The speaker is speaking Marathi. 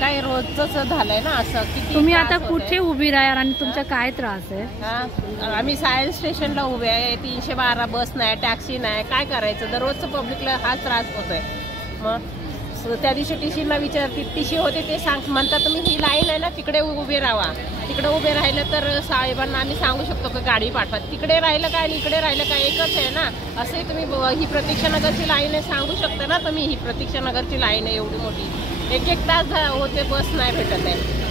काय रोजच झालंय ना असं. किती तुम्ही त्रास आता होतोय. कुठे उभी राहाल आणि तुमचा काय त्रास आहे? हा, आम्ही सायन्स स्टेशनला उभे आहे. 312 बस नाही, टॅक्सी नाही, काय करायचं? दररोजचं पब्लिकला हा त्रास होतोय. मग त्या दिवशी टीसीला विचारते, टीसी होते ते म्हणतात तुम्ही ही लाईन आहे ना तिकडे उभे राहा. तिकडे उभे राहिलं तर साहेबांना आम्ही सांगू शकतो की गाडी पाठवा. तिकडे राहिलं काय आणि इकडे राहिलं काय एकच आहे ना. असंही तुम्ही ही प्रतीक्षा नगरची लाईन आहे सांगू शकता ना तुम्ही. ही प्रतीक्षा नगरची लाईन आहे एवढी मोठी. 1-1 तास होते बस नाही भेटत आहे.